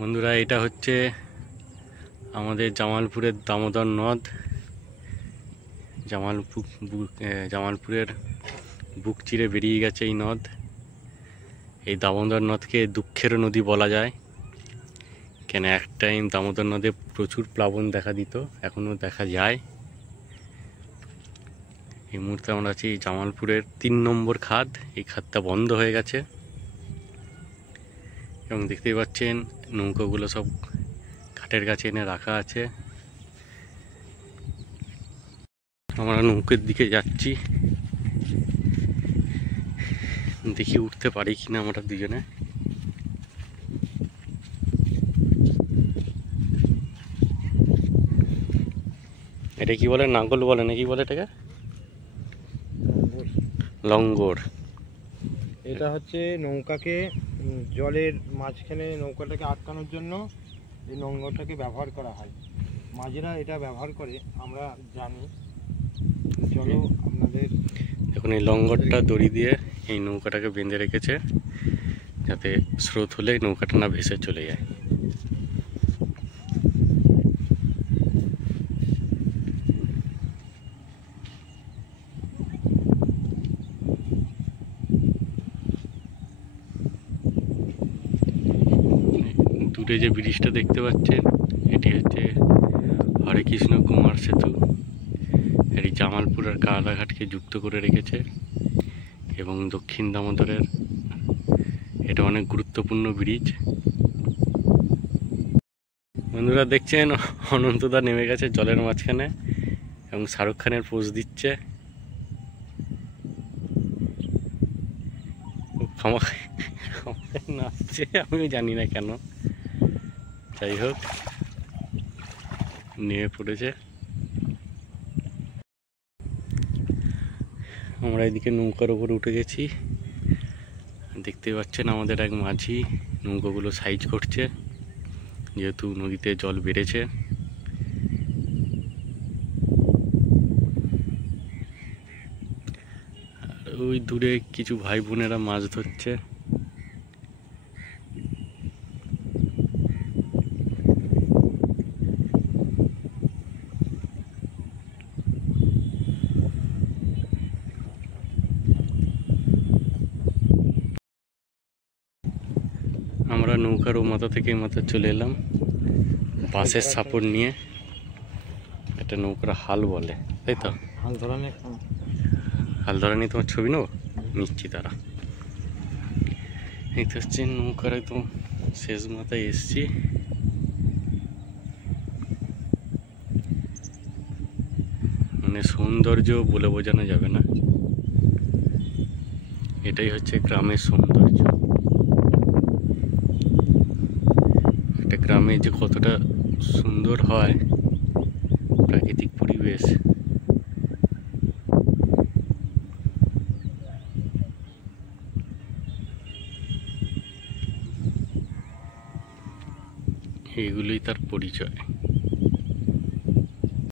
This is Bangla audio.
বন্ধুরা, এটা হচ্ছে আমাদের জামালপুরের দামোদর নদ। জামালপুরের বুক চিরে বেরিয়ে গেছে এই নদ। এই দামোদর নদকে দুঃখের নদী বলা যায়, কেন এক টাইম দামোদর নদে প্রচুর প্লাবন দেখা দিত, এখনও দেখা যায়। এই মুহূর্তে আমরা আছি জামালপুরের 3 নম্বর খাদ। এই খাদটা বন্ধ হয়ে গেছে এবং দেখতেই পাচ্ছেন নৌকাগুলো সব ঘাটের কাছে এনে রাখা আছে। আমরা নৌকার দিকে যাচ্ছি, দেখি উঠতে পারি কিনা আমরা দুজনে। এটা কি বলে, নাঙ্গল বলে নাকি বলে এটাকে? লঙ্গর। এটা হচ্ছে নৌকাকে জলের মাঝখানে নৌকাটাকে আটকানোর জন্য এই লঙ্গরটাকে ব্যবহার করা হয়। মাঝিরা এটা ব্যবহার করে, আমরা জানি। চলো আপনাদের এখন এই লঙ্গরটা দড়ি দিয়ে এই নৌকাটাকে বেঁধে রেখেছে, যাতে স্রোত হলে নৌকাটা না ভেসে চলে যায়। দূরে যে ব্রিজটা দেখতে পাচ্ছেন, এটি হচ্ছে হরে কৃষ্ণ কুমার সেতু। এটি জামালপুর আর কালাঘাটকে যুক্ত করে রেখেছে এবং দক্ষিণ দামোদরের এটা অনেক গুরুত্বপূর্ণ ব্রিজ। বন্ধুরা দেখছেন, অনন্তদা নেমে গেছে জলের মাঝখানে এবং শাহরুখ খানের পোজ দিচ্ছে। নাচছে, আমিও জানি না কেন, যাই হোক নেমে পড়েছে। আমরা এদিকে নৌকার ওপর উঠে গেছি। দেখতে পাচ্ছেন আমাদের এক মাঝি নৌকাগুলো সাইজ করছে, যেহেতু নদীতে জল বেড়েছে। আর ওই দূরে কিছু ভাই বোনেরা মাছ ধরছে। আমরা নৌকার ও মাথা থেকে মাথা চলে এলাম বাঁশের সাপোর্ট নিয়ে। এটা নৌকার হাল বলে, তাই তো? হাল ধরা নিয়ে হাল ধরা নিয়ে তোমার ছবি নেবো, নিচ্ছি তারা। দেখতে পাচ্ছেন নৌকার একদম শেষ মাথায় এসছি। মানে সৌন্দর্য বলে বোঝানো যাবে না, এটাই হচ্ছে গ্রামের সৌন্দর্য। একটা গ্রামে যে কতটা সুন্দর হয় প্রাকৃতিক পরিবেশ, এইগুলোই তার পরিচয়।